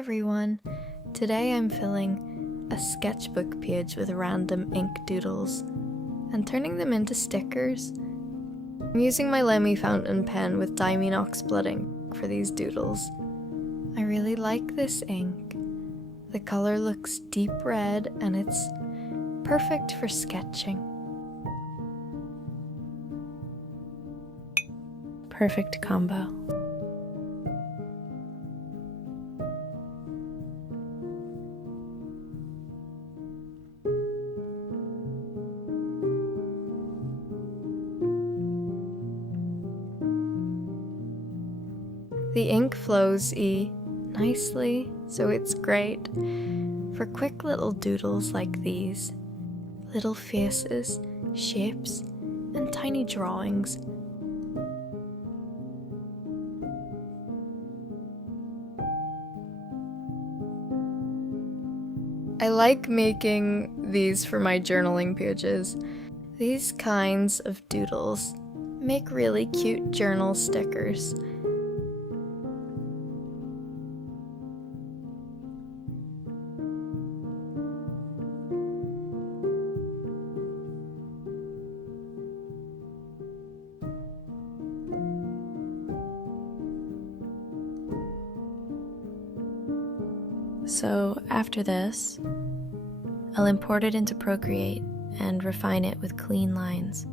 everyone! Today I'm filling a sketchbook page with random ink doodles and turning them into stickers. I'm using my Lemmy fountain pen with Diaminox blood ink for these doodles. I really like this ink. The color looks deep red and it's perfect for sketching. Perfect combo. The ink flows nicely, so it's great for quick little doodles like these. Little faces, shapes, and tiny drawings. I like making these for my journaling pages. These kinds of doodles make really cute journal stickers. So after this, I'll import it into Procreate and refine it with clean lines.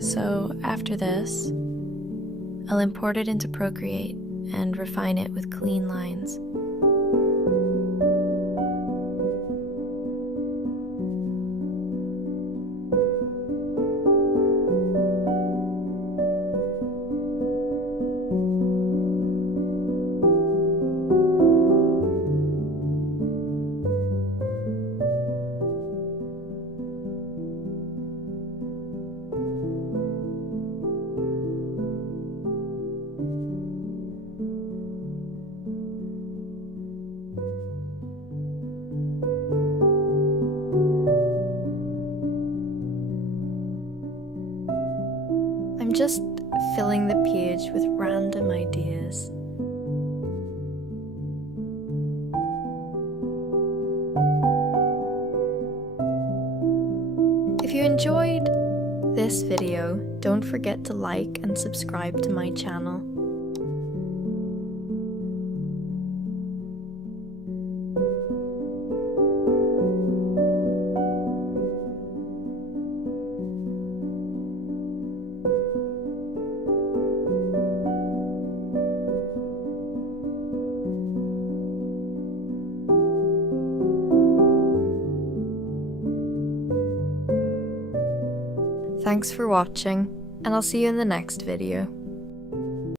So after this, I'll import it into Procreate and refine it with clean lines. I'm just filling the page with random ideas. If you enjoyed this video, don't forget to like and subscribe to my channel. Thanks for watching, and I'll see you in the next video.